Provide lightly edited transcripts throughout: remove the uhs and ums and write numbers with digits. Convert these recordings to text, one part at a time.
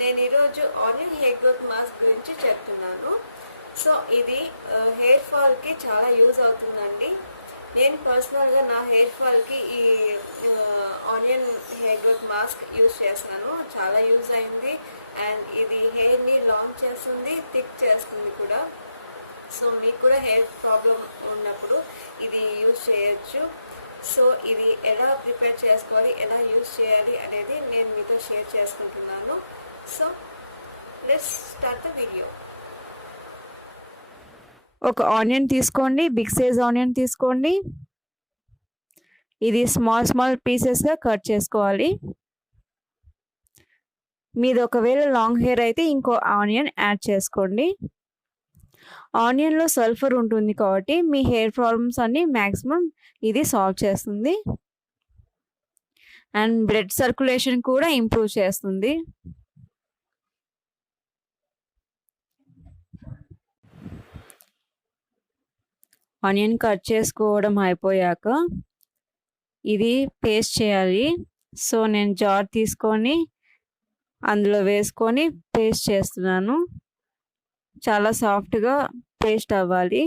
నేను ఈరోజు onion hair growth mask గురించి చెప్తున్నాను. సో ఇది హెయిర్ ఫాల్కి చాలా యూజ్ అవుతుందండి. నేను పర్సనల్గా నా హెయిర్ ఫాల్కి ఈ onion hair growth mask use చేశాను. చాలా యూజ్ అయింది. అండ్ ఇది హెయిర్ని లాంగ్ చేస్తుంది, థిక్ చేస్తుంది కూడా. సో మీకు కూడా హెయిర్ ప్రాబ్లం ఉన్నప్పుడు ఇది యూజ్ చేయొచ్చు. సో ఇది ఎలా ప్రిపేర్ చేసుకోవాలి, ఎలా యూజ్ చేయాలి అనేది నేను మీతో షేర్ చేసుకుంటున్నాను. So let's start the video. ఒక ఆనియన్ తీసుకోండి, బిగ్ సైజ్ ఆనియన్ తీసుకోండి. ఇది స్మాల్ పీసెస్గా కట్ చేసుకోవాలి. మీది ఒకవేళ లాంగ్ హెయిర్ అయితే ఇంకో ఆనియన్ యాడ్ చేసుకోండి. ఆనియన్లో సల్ఫర్ ఉంటుంది కాబట్టి మీ హెయిర్ ప్రాబ్లమ్స్ అన్నీ మ్యాక్సిమం ఇది సాల్వ్ చేస్తుంది. అండ్ బ్లడ్ సర్క్యులేషన్ కూడా ఇంప్రూవ్ చేస్తుంది. ఆనియన్ కట్ చేసుకోవడం అయిపోయాక ఇది పేస్ట్ చేయాలి. సో నేను జార్ తీసుకొని అందులో వేసుకొని పేస్ట్ చేస్తున్నాను. చాలా సాఫ్ట్గా పేస్ట్ అవ్వాలి.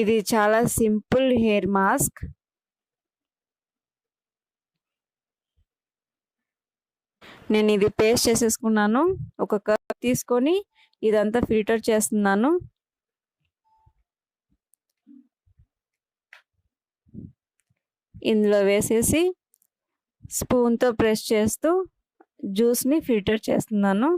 ఇది చాలా సింపుల్ హెయిర్ మాస్క్. నేను ఇది పేస్ట్ చేసేసుకున్నాను. ఒక కప్ తీసుకొని ఇదంతా ఫిల్టర్ చేస్తున్నాను. ఇందులో వేసేసి స్పూన్తో ప్రెస్ చేస్తూ జ్యూస్ని ఫిల్టర్ చేస్తున్నాను.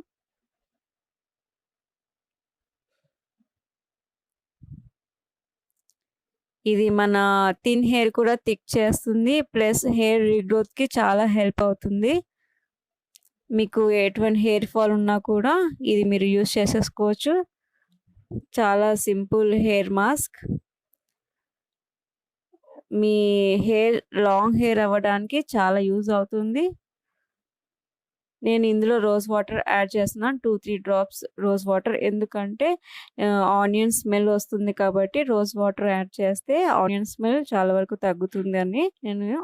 ఇది మన థిన్ హెయిర్ కూడా థిక్ చేస్తుంది, ప్లస్ హెయిర్ రీగ్రోత్కి చాలా హెల్ప్ అవుతుంది. మీకు ఎటువంటి హెయిర్ ఫాల్ ఉన్నా కూడా ఇది మీరు యూస్ చేసేసుకోవచ్చు. చాలా సింపుల్ హెయిర్ మాస్క్. మీ హెయిర్ లాంగ్ హెయిర్ అవ్వడానికి చాలా యూజ్ అవుతుంది. నేను ఇందులో రోజ్ వాటర్ యాడ్ చేస్తున్నాను, 2-3 డ్రాప్స్ రోజ్ వాటర్. ఎందుకంటే ఆనియన్ స్మెల్ వస్తుంది కాబట్టి రోజ్ వాటర్ యాడ్ చేస్తే ఆనియన్ స్మెల్ చాలా వరకు తగ్గుతుంది అని నేను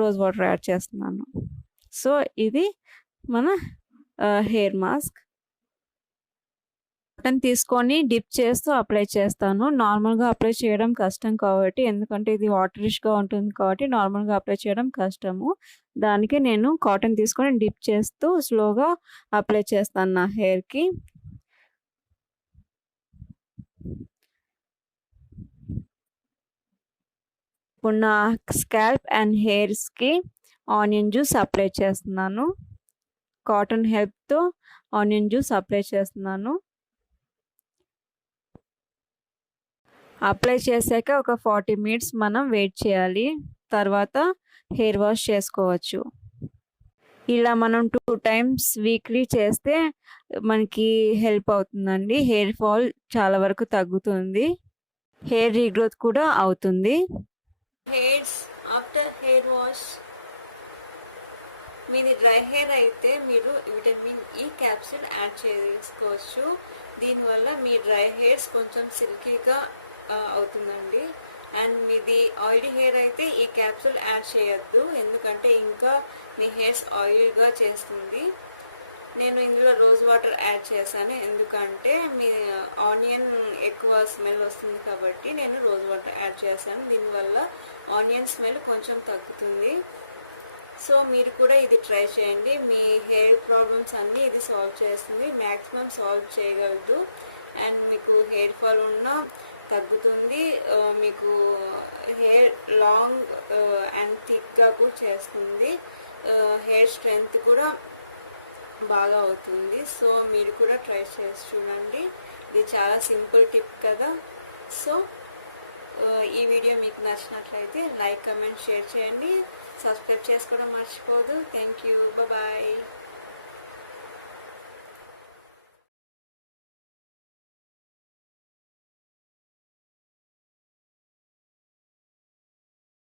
రోజ్ వాటర్ యాడ్ చేస్తున్నాను. సో ఇది మన హెయిర్ మాస్క్. కాటన్ తీసుకొని డిప్ చేస్తూ అప్లై చేస్తాను. నార్మల్గా అప్లై చేయడం కష్టం కాబట్టి, ఎందుకంటే ఇది వాటరిష్గా ఉంటుంది కాబట్టి నార్మల్గా అప్లై చేయడం కష్టము. దానికి నేను కాటన్ తీసుకొని డిప్ చేస్తూ స్లోగా అప్లై చేస్తాను నా హెయిర్కి. ఇప్పుడు నా స్కాల్ప్ అండ్ హెయిర్స్కి ఆనియన్ జ్యూస్ అప్లై చేస్తున్నాను. కాటన్ హెల్ప్తో ఆనియన్ జ్యూస్ అప్లై చేస్తున్నాను. అప్లై చేశాక ఒక 40 మినిట్స్ మనం వెయిట్ చేయాలి. తర్వాత హెయిర్ వాష్ చేసుకోవచ్చు. ఇలా మనం 2 టైమ్స్ వీక్లీ చేస్తే మనకి హెల్ప్ అవుతుందండి. హెయిర్ ఫాల్ చాలా వరకు తగ్గుతుంది, హెయిర్ రీగ్రోత్ కూడా అవుతుంది. Hairs after hair wash. మీది డ్రై హెయిర్ అయితే మీరు విటమిన్ ఈ క్యాప్సూల్ యాడ్ చేసుకోవచ్చు. దీనివల్ల మీ డ్రై హెయిర్స్ కొంచెం సిల్కీగా అవుతుందండి. అండ్ మీది ఆయిలీ హెయిర్ అయితే ఈ క్యాప్సూల్ యాడ్ చేయొద్దు, ఎందుకంటే ఇంకా మీ హెయిర్స్ ఆయిల్గా చేస్తుంది. నేను ఇందులో రోజ్ వాటర్ యాడ్ చేశాను, ఎందుకంటే మీ ఆనియన్ ఎక్కువ స్మెల్ వస్తుంది కాబట్టి నేను రోజ్ వాటర్ యాడ్ చేశాను. దీనివల్ల ఆనియన్ స్మెల్ కొంచెం తగ్గుతుంది. సో మీరు కూడా ఇది ట్రై చేయండి. మీ హెయిర్ ప్రాబ్లమ్స్ అన్నీ ఇది సాల్వ్ చేస్తుంది, మ్యాక్సిమం సాల్వ్ చేయగలదు. అండ్ మీకు హెయిర్ ఫాల్ ఉన్నా తగ్గుతుంది, మీకు హెయిర్ లాంగ్ అండ్ థిక్గా కూడా చేస్తుంది, హెయిర్ స్ట్రెంగ్త్ కూడా బాగా అవుతుంది. సో మీరు కూడా ట్రై చేసి చూడండి. ఇది చాలా సింపుల్ టిప్ కదా. సో ఈ వీడియో మీకు నచ్చినట్లయితే లైక్, కమెంట్, షేర్ చేయండి. సబ్స్క్రైబ్ చేసుకోవడం మర్చిపోదు. Thank you. బాయ్.